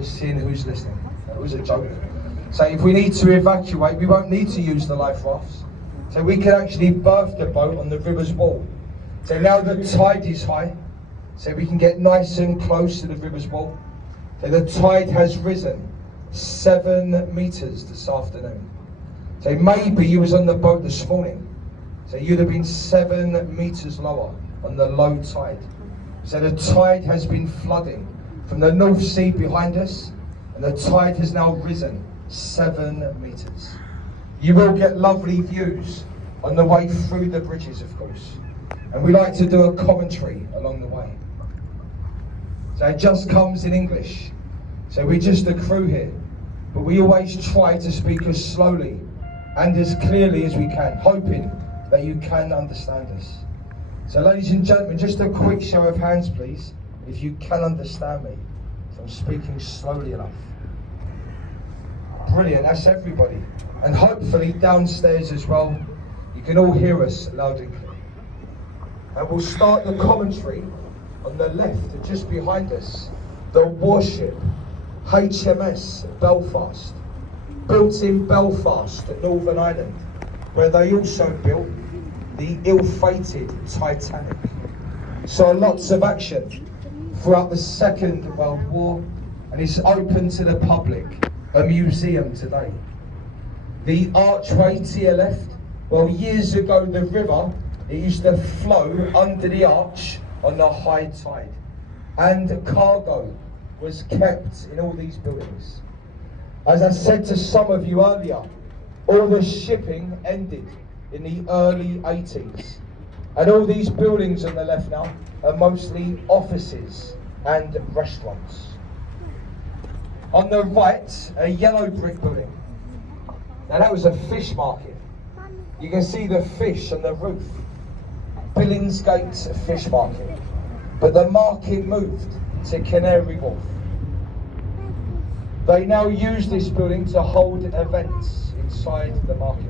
Just seeing who's listening. That was a joke. So if we need to evacuate, we won't need to use the life rafts. So we can actually berth the boat on the river's wall. So now the tide is high, so we can get nice and close to the river's wall. So the tide has risen 7 meters this afternoon. So maybe you was on the boat this morning. So you'd have been 7 meters lower on the low tide. So the tide has been flooding from the North Sea behind us, and the tide has now risen 7 meters. You will get lovely views on the way through the bridges, of course. And we like to do a commentary along the way. So it just comes in English. So we're just a crew here, but we always try to speak as slowly and as clearly as we can, hoping that you can understand us. So ladies and gentlemen, just a quick show of hands, please, if you can understand me from speaking slowly enough. Brilliant, that's everybody. And hopefully downstairs as well, you can all hear us loud and clear. And we'll start the commentary on the left, just behind us, the Warship HMS Belfast, built in Belfast, Northern Ireland, where they also built the ill-fated Titanic. So lots of action throughout the Second World War, and it's open to the public, a museum today. The archway to your left, well, years ago the river, it used to flow under the arch on the high tide, and cargo was kept in all these buildings. As I said to some of you earlier, all the shipping ended in the early 80s. And all these buildings on the left now are mostly offices and restaurants. On the right, a yellow brick building. Now that was a fish market. You can see the fish on the roof. Billingsgate Fish Market. But the market moved to Canary Wharf. They now use this building to hold events inside the market.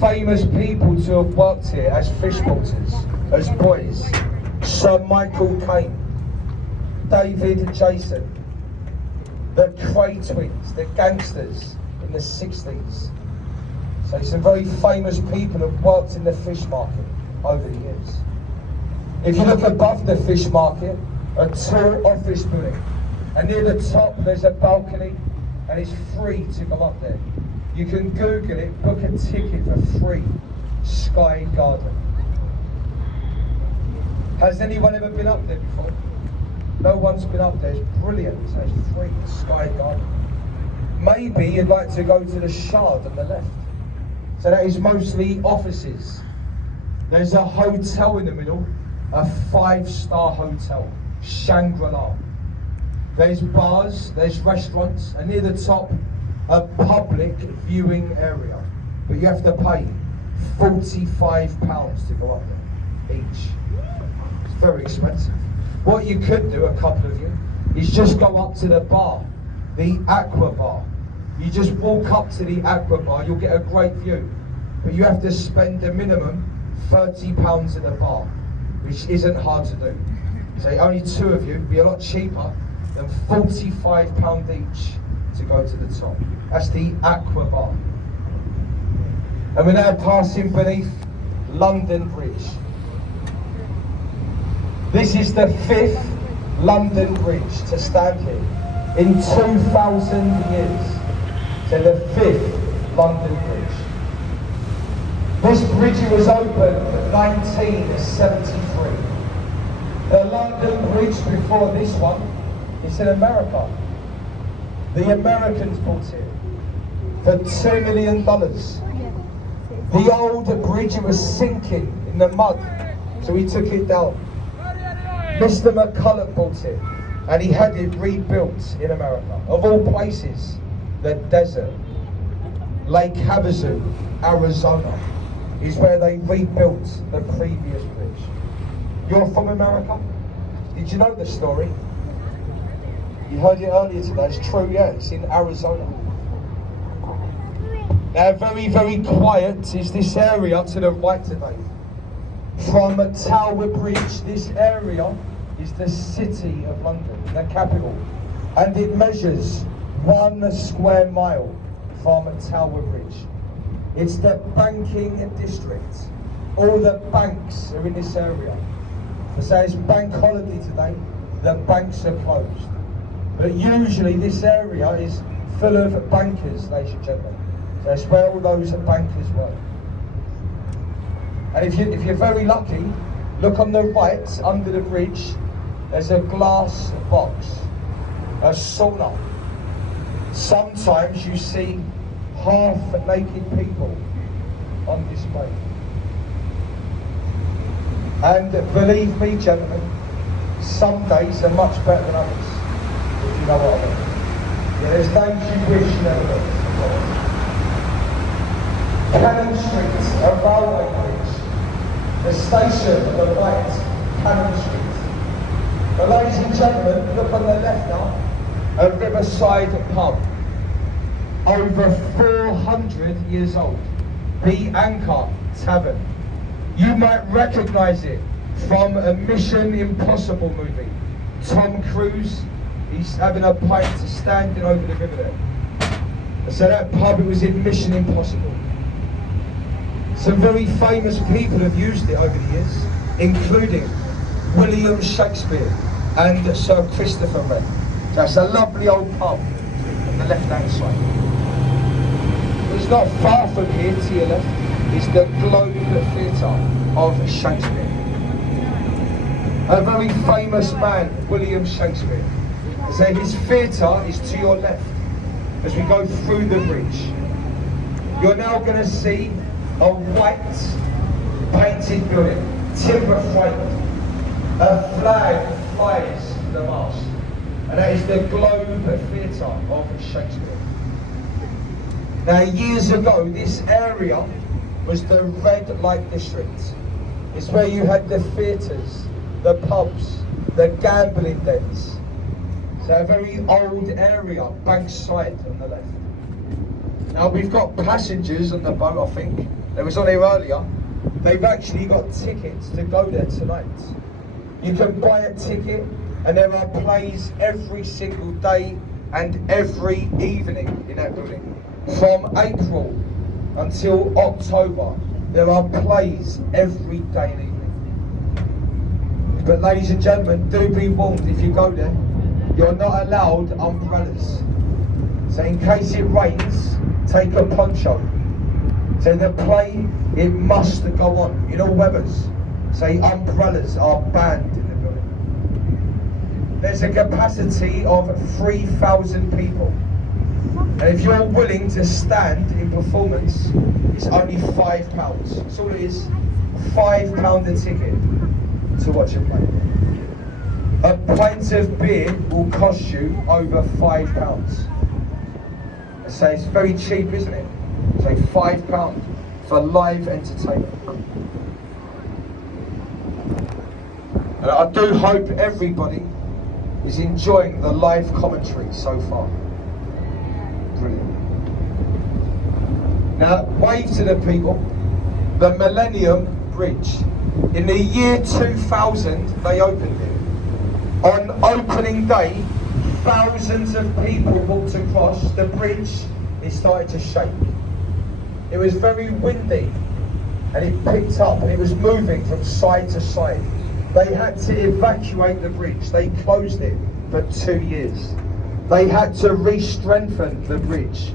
Famous people to have worked here as fish porters, as boys. Sir Michael Caine, David Jason, the Cray twins, the gangsters in the 60s. So some very famous people have worked in the fish market over the years. If you look above the fish market, a tall office building, and near the top there's a balcony, and it's free to go up there. You can Google it, book a ticket for free. Sky Garden. Has anyone ever been up there before? No one's been up there. It's brilliant. So it's free. Sky Garden. Maybe you'd like to go to the Shard on the left. So that is mostly offices. There's a hotel in the middle, a 5-star hotel, Shangri-La. There's bars, there's restaurants, and near the top, a public viewing area. But you have to pay £45 to go up there, each. It's very expensive. What you could do, a couple of you, is just go up to the bar, the Aqua Bar. You just walk up to the Aqua Bar, you'll get a great view. But you have to spend a minimum £30 at the bar, which isn't hard to do. So only 2 of you, it'd be a lot cheaper than £45 each to go to the top. That's the Aqua Bar. And we're now passing beneath London Bridge. This is the 5th London Bridge to stand here in 2,000 years. So the 5th London Bridge. This bridge was opened in 1973. The London Bridge before this one is in America. The Americans bought it for $2 million. The old bridge, it was sinking in the mud, so he took it down. Mr. McCulloch bought it, and he had it rebuilt in America. Of all places, the desert, Lake Havasu, Arizona, is where they rebuilt the previous bridge. You're from America? Did you know the story? You heard it earlier today. It's true, yeah. It's in Arizona. Now, very, very quiet is this area to the right today. From Tower Bridge, this area is the city of London, the capital. and it measures 1 square mile from Tower Bridge. It's the banking district. All the banks are in this area. So it's bank holiday today, the banks are closed. But usually this area is full of bankers, ladies and gentlemen. So it's where all those bankers work. And if you're very lucky, look on the right, under the bridge, there's a glass box, a sauna. Sometimes you see half-naked people on display. And believe me, gentlemen, some days are much better than others, if you know what I mean. Yeah, there's days you wish you never looked. Cannon Street, a railway bridge. The station on the right, Cannon Street. But ladies and gentlemen, look on the left now, a riverside pub. Over 400 years old. The Anchor Tavern. You might recognise it from a Mission Impossible movie. Tom Cruise, he's having a pint standing over the river there. So that pub, it was in Mission Impossible. Some very famous people have used it over the years, including William Shakespeare and Sir Christopher Wren. That's a lovely old pub on the left-hand side. It's not far from here to your left. It's the Globe Theatre of Shakespeare. A very famous man, William Shakespeare. So his theatre is to your left as we go through the bridge. You're now going to see a white painted building, timber framed. A flag flies from the mast, and that is the Globe Theatre of Shakespeare. Now, years ago, this area was the red light district. It's where you had the theatres, the pubs, the gambling dens. So a very old area, Bankside on the left. Now we've got passengers on the boat, I think. They was on here earlier. They've actually got tickets to go there tonight. You can buy a ticket and there are plays every single day and every evening in that building. From April until October, there are plays every day and evening. But ladies and gentlemen, do be warned, if you go there, you're not allowed umbrellas. So in case it rains, take a poncho. So the play, it must go on in all weathers. So umbrellas are banned in the building. There's a capacity of 3,000 people. And if you're willing to stand in performance, it's only £5. That's all it is. £5 a ticket to watch a play. A pint of beer will cost you over £5. So it's very cheap, isn't it? So £5 for live entertainment. And I do hope everybody is enjoying the live commentary so far. Brilliant. Now, wave to the people. The Millennium Bridge. In the year 2000, they opened it. On opening day, thousands of people walked across the bridge. It started to shake. It was very windy, and it picked up, and it was moving from side to side. They had to evacuate the bridge. They closed it for 2 years. They had to re-strengthen the bridge.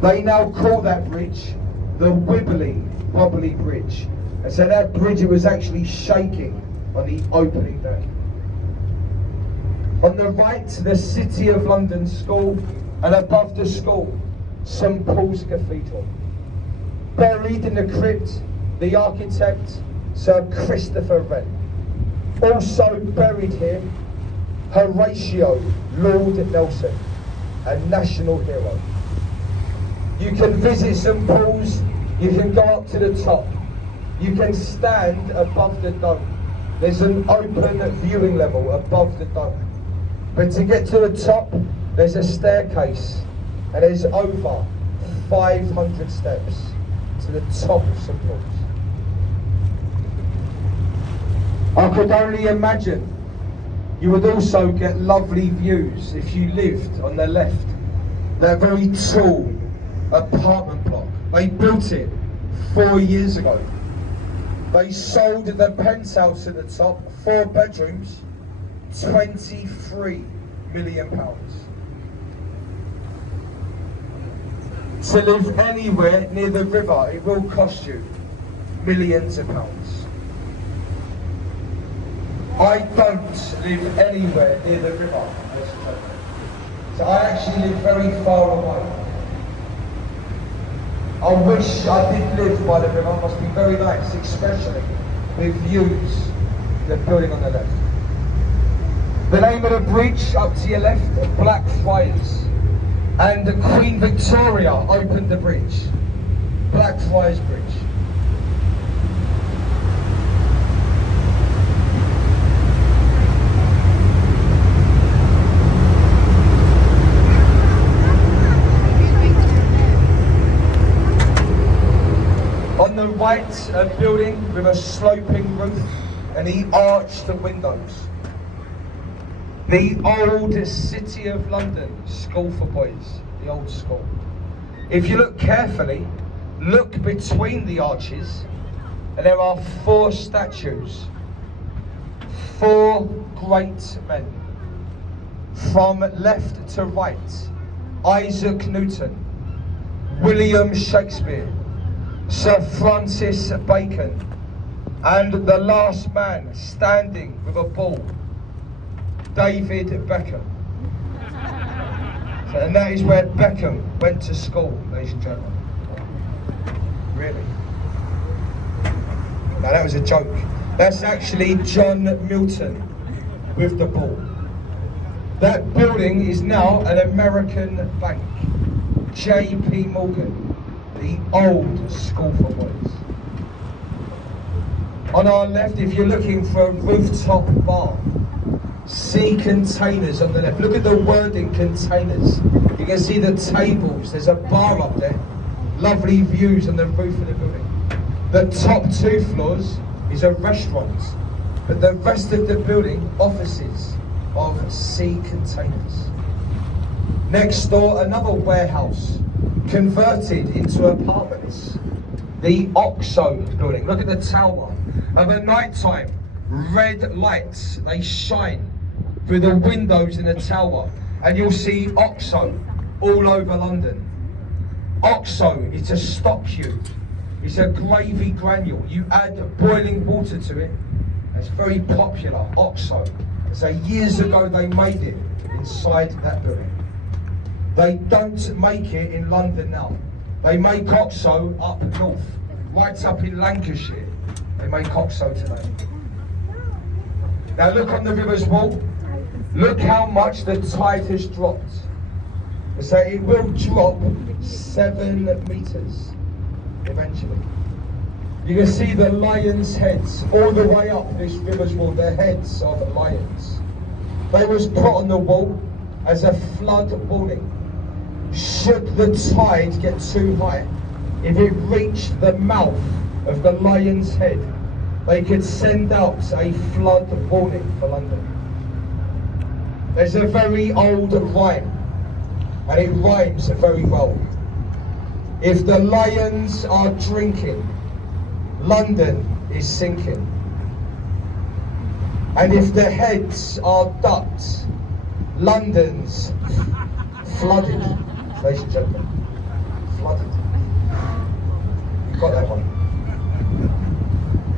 They now call that bridge the Wibbly Wobbly Bridge. And so that bridge, it was actually shaking on the opening day. On the right, the City of London School, and above the school, St Paul's Cathedral. Buried in the crypt, the architect, Sir Christopher Wren. Also buried here, Horatio Lord Nelson, a national hero. You can visit St Paul's, you can go up to the top, you can stand above the dome. There's an open viewing level above the dome. But to get to the top, there's a staircase, and there's over 500 steps to the top of St Paul's. I could only imagine You would also get lovely views if you lived on the left. That very tall apartment block. They built it 4 years ago. They sold the penthouse at the top, 4 bedrooms, £23 million. To live anywhere near the river, it will cost you millions of pounds. I don't live anywhere near the river, so I actually live very far away. I wish I did live by the river. It must be very nice, especially with views. The building on the left. The name of the bridge up to your left, Blackfriars. And Queen Victoria opened the bridge. Blackfriars Bridge. On the right, a building with a sloping roof and the arched windows. The old City of London School for Boys, the old school. If you look carefully, look between the arches, and there are 4 statues. 4 great men. From left to right, Isaac Newton, William Shakespeare, Sir Francis Bacon, and the last man standing with a ball, David Beckham. So, and that is where Beckham went to school, ladies and gentlemen. Really? Now that was a joke. That's actually John Milton with the ball. That building is now an American bank, J.P. Morgan, the old School for Boys. On our left, if you're looking for a rooftop bar, see containers on the left. Look at the wording, containers. You can see the tables. There's a bar up there. Lovely views on the roof of the building. The top 2 floors is a restaurant, but the rest of the building, offices of sea containers. Next door, another warehouse converted into apartments. The Oxo building. Look at the tower. And at night time, red lights, they shine through the windows in the tower, and you'll see Oxo all over London. Oxo is a stock cube. It's a gravy granule. You add boiling water to it. It's very popular, Oxo. So years ago they made it inside that building. They don't make it in London now. They make Oxo up north, right up in Lancashire. They make Oxo today. Now look on the river's wall. Look how much the tide has dropped. So it will drop 7 meters eventually. You can see the lions' heads all the way up this river's wall, the heads of lions. They was put on the wall as a flood warning. Should the tide get too high, if it reached the mouth of the lion's head, they could send out a flood warning for London. There's a very old rhyme, and it rhymes very well. If the lions are drinking, London is sinking. And if the heads are ducked, London's flooded. Ladies and gentlemen, flooded. You got that one.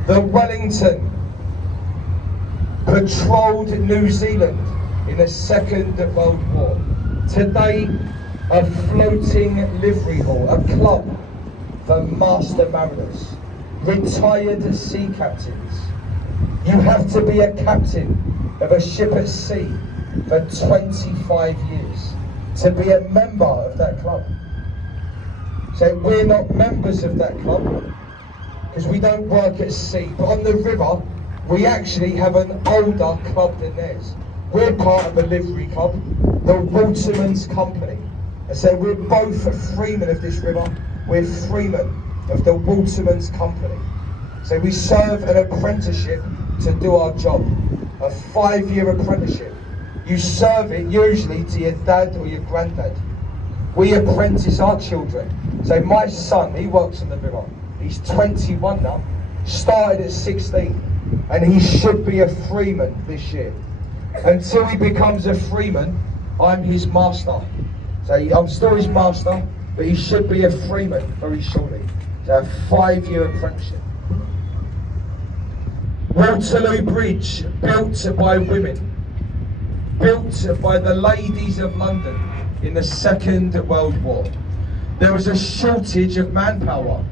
The Wellington patrolled New Zealand in the Second World War. Today, a floating livery hall, a club for master mariners, retired sea captains. You have to be a captain of a ship at sea for 25 years to be a member of that club. So we're not members of that club because we don't work at sea, but on the river we actually have an older club than theirs. We're part of a livery club, the Waterman's Company. And so we're both freemen of this river. We're freemen of the Waterman's Company. So we serve an apprenticeship to do our job. a 5-year apprenticeship. You serve it usually to your dad or your granddad. We apprentice our children. So my son, he works on the river. He's 21 now, started at 16, and he should be a freeman this year. Until he becomes a freeman, I'm his master. So I'm still his master, but he should be a freeman very shortly. So a 5-year apprenticeship. Waterloo Bridge, built by women, built by the ladies of London in the Second World War. There was a shortage of manpower.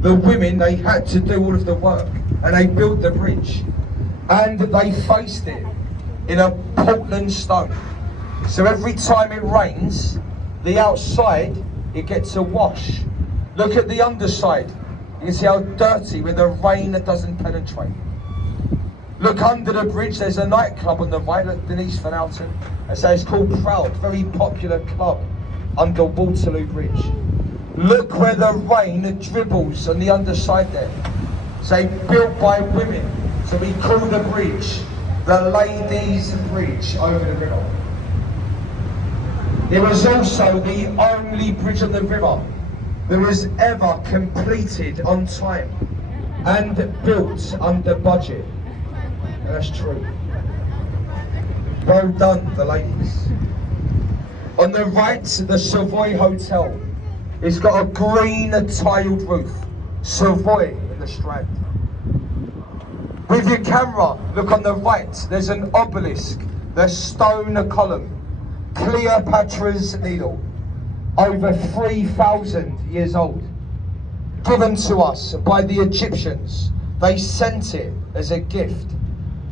The women, they had to do all of the work, and they built the bridge. And they faced it in a Portland stone. So every time it rains, the outside, it gets a wash. Look at the underside. You can see how dirty where the rain doesn't penetrate. Look under the bridge, there's a nightclub on the right, look, Denise Van Outen. So it's called Proud, very popular club under Waterloo Bridge. Look where the rain dribbles on the underside there. So built by women. So we call the bridge the Ladies' Bridge over the river. It was also the only bridge on the river that was ever completed on time and built under budget. And that's true. Well done, the ladies. On the right, the Savoy Hotel. It's got a green tiled roof. Savoy in the Strand. With your camera, look on the right, there's an obelisk, the stone column, Cleopatra's Needle, over 3,000 years old. Given to us by the Egyptians, they sent it as a gift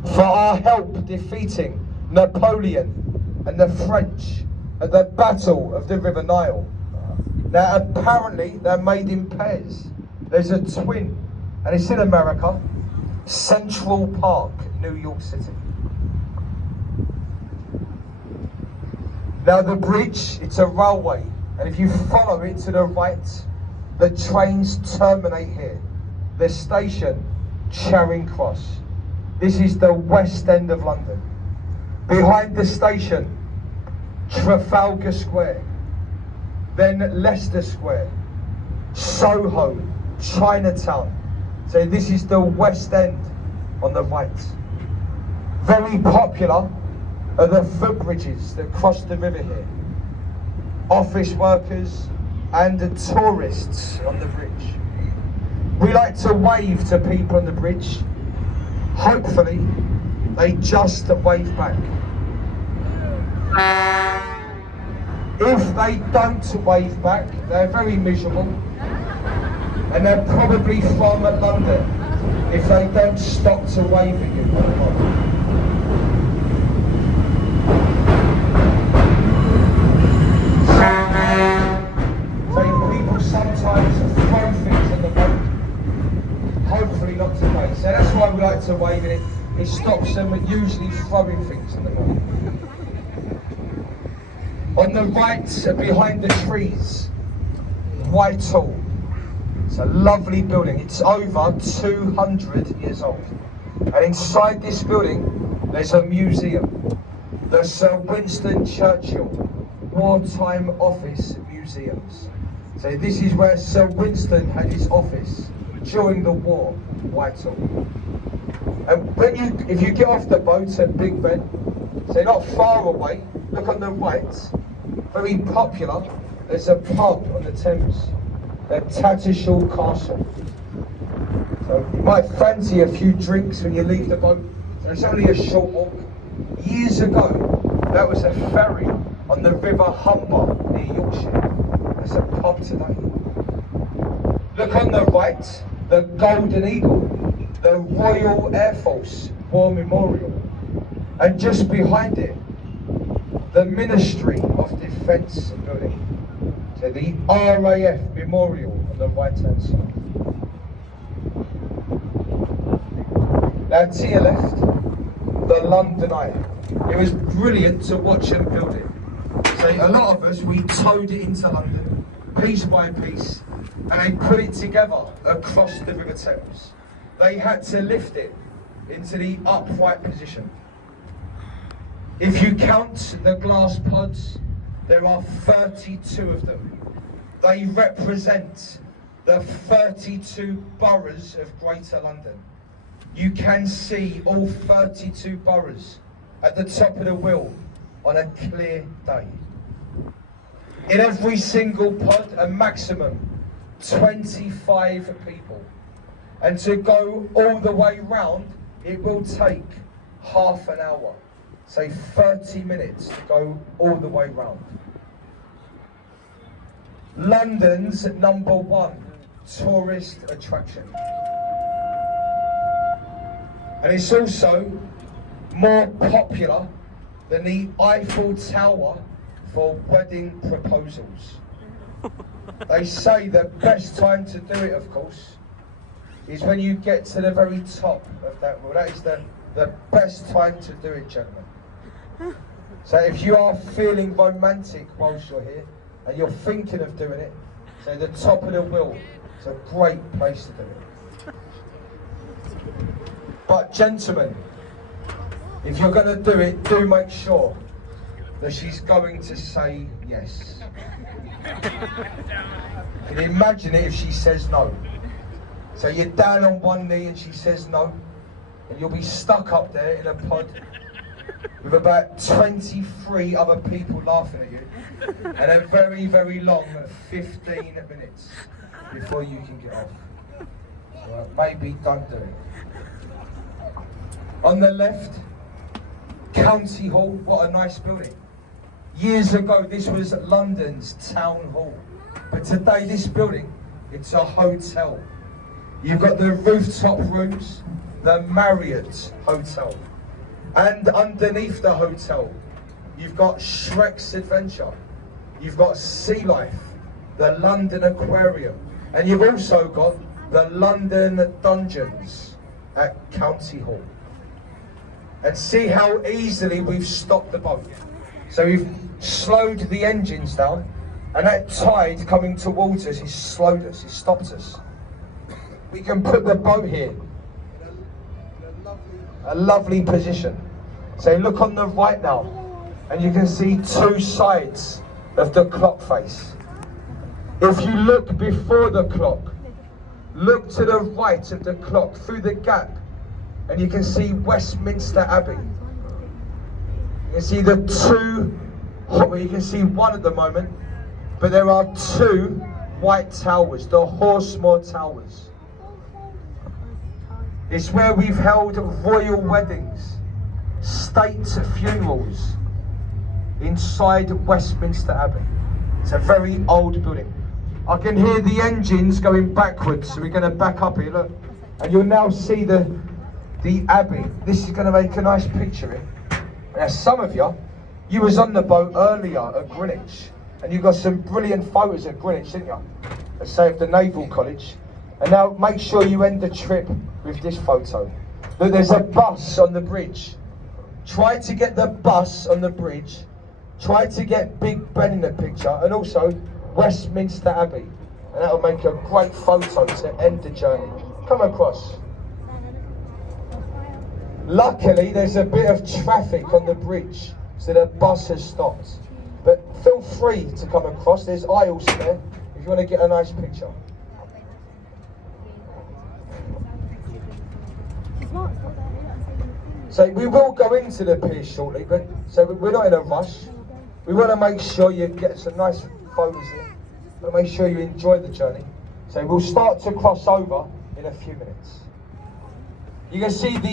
for our help defeating Napoleon and the French at the Battle of the River Nile. Now apparently they're made in pairs. There's a twin, and it's in America, Central Park, New York City. Now the bridge, it's a railway, and if you follow it to the right, the trains terminate here. The station, Charing Cross. This is the West End of London. Behind the station, Trafalgar Square, then Leicester Square, Soho, Chinatown. So this is the West End on the right. Very popular are the footbridges that cross the river here. Office workers and the tourists on the bridge. We like to wave to people on the bridge. Hopefully, they just wave back. If they don't wave back, they're very miserable. And they're probably from London if they don't stop to wave at you. So people sometimes throw things in the boat. Hopefully not today. So that's why we like to wave it. It stops them at usually throwing things in the boat. On the right, behind the trees, Whitehall. It's a lovely building. It's over 200 years old. And inside this building, there's a museum. The Sir Winston Churchill Wartime Office Museums. So this is where Sir Winston had his office during the war, Whitehall. And if you get off the boat at Big Ben, so not far away, look on the right, very popular, there's a pub on the Thames, the Tattershall Castle. So you might fancy a few drinks when you leave the boat. So it's only a short walk. Years ago, that was a ferry on the River Humber near Yorkshire. There's a pub today. Look on the right, the Golden Eagle, the Royal Air Force War Memorial. And just behind it, the Ministry of Defence building. So the RAF Memorial on the right hand side. Now to your left, the London Eye. It was brilliant to watch them build it. So a lot of us, we towed it into London, piece by piece, and they put it together across the River Thames. They had to lift it into the upright position. If you count the glass pods, there are 32 of them. They represent the 32 boroughs of Greater London. You can see all 32 boroughs at the top of the wheel on a clear day. In every single pod, a maximum 25 people. And to go all the way round, it will take half an hour. Say 30 minutes to go all the way round. London's #1 tourist attraction. And it's also more popular than the Eiffel Tower for wedding proposals. They say the best time to do it, of course, is when you get to the very top of that wall. That is the best time to do it, gentlemen. So if you are feeling romantic whilst you're here, and you're thinking of doing it, so the top of the wheel is a great place to do it. But gentlemen, if you're going to do it, do make sure that she's going to say yes. Can you imagine it if she says no? So you're down on one knee and she says no, and you'll be stuck up there in a pod with about 23 other people laughing at you, and a very, very long 15 minutes before you can get off. So maybe don't do it. On the left, County Hall. What a nice building. Years ago, this was London's town hall, but today this building, it's a hotel. You've got the rooftop rooms, the Marriott Hotel. And underneath the hotel, you've got Shrek's Adventure, you've got Sea Life, the London Aquarium, and you've also got the London Dungeons at County Hall. And see how easily we've stopped the boat. So we've slowed the engines down, and that tide coming towards us has slowed us, it's stopped us. We can put the boat here a lovely position. So look on the right now, and you can see two sides of the clock face. If you look before the clock, look to the right of the clock through the gap, and you can see Westminster Abbey. You can see the two, well, you can see one at the moment, but there are two white towers, the Horsemore Towers. It's where we've held royal weddings, state funerals inside Westminster Abbey. It's a very old building. I can hear the engines going backwards, so we're going to back up here, look. And you'll now see the Abbey. This is going to make a nice picture here. Now some of you was on the boat earlier at Greenwich, and you got some brilliant photos at Greenwich, didn't you? Let's say of the Naval College. And now make sure you end the trip with this photo. Look, there's a bus on the bridge. Try to get the bus on the bridge. Try to get Big Ben in the picture, and also Westminster Abbey. And that'll make a great photo to end the journey. Come across. Luckily, there's a bit of traffic on the bridge, so the bus has stopped. But feel free to come across. There's aisles there if you want to get a nice picture. So we will go into the pier shortly, but so we're not in a rush. We want to make sure you get some nice photos in. We want to make sure you enjoy the journey. So we'll start to cross over in a few minutes. You can see the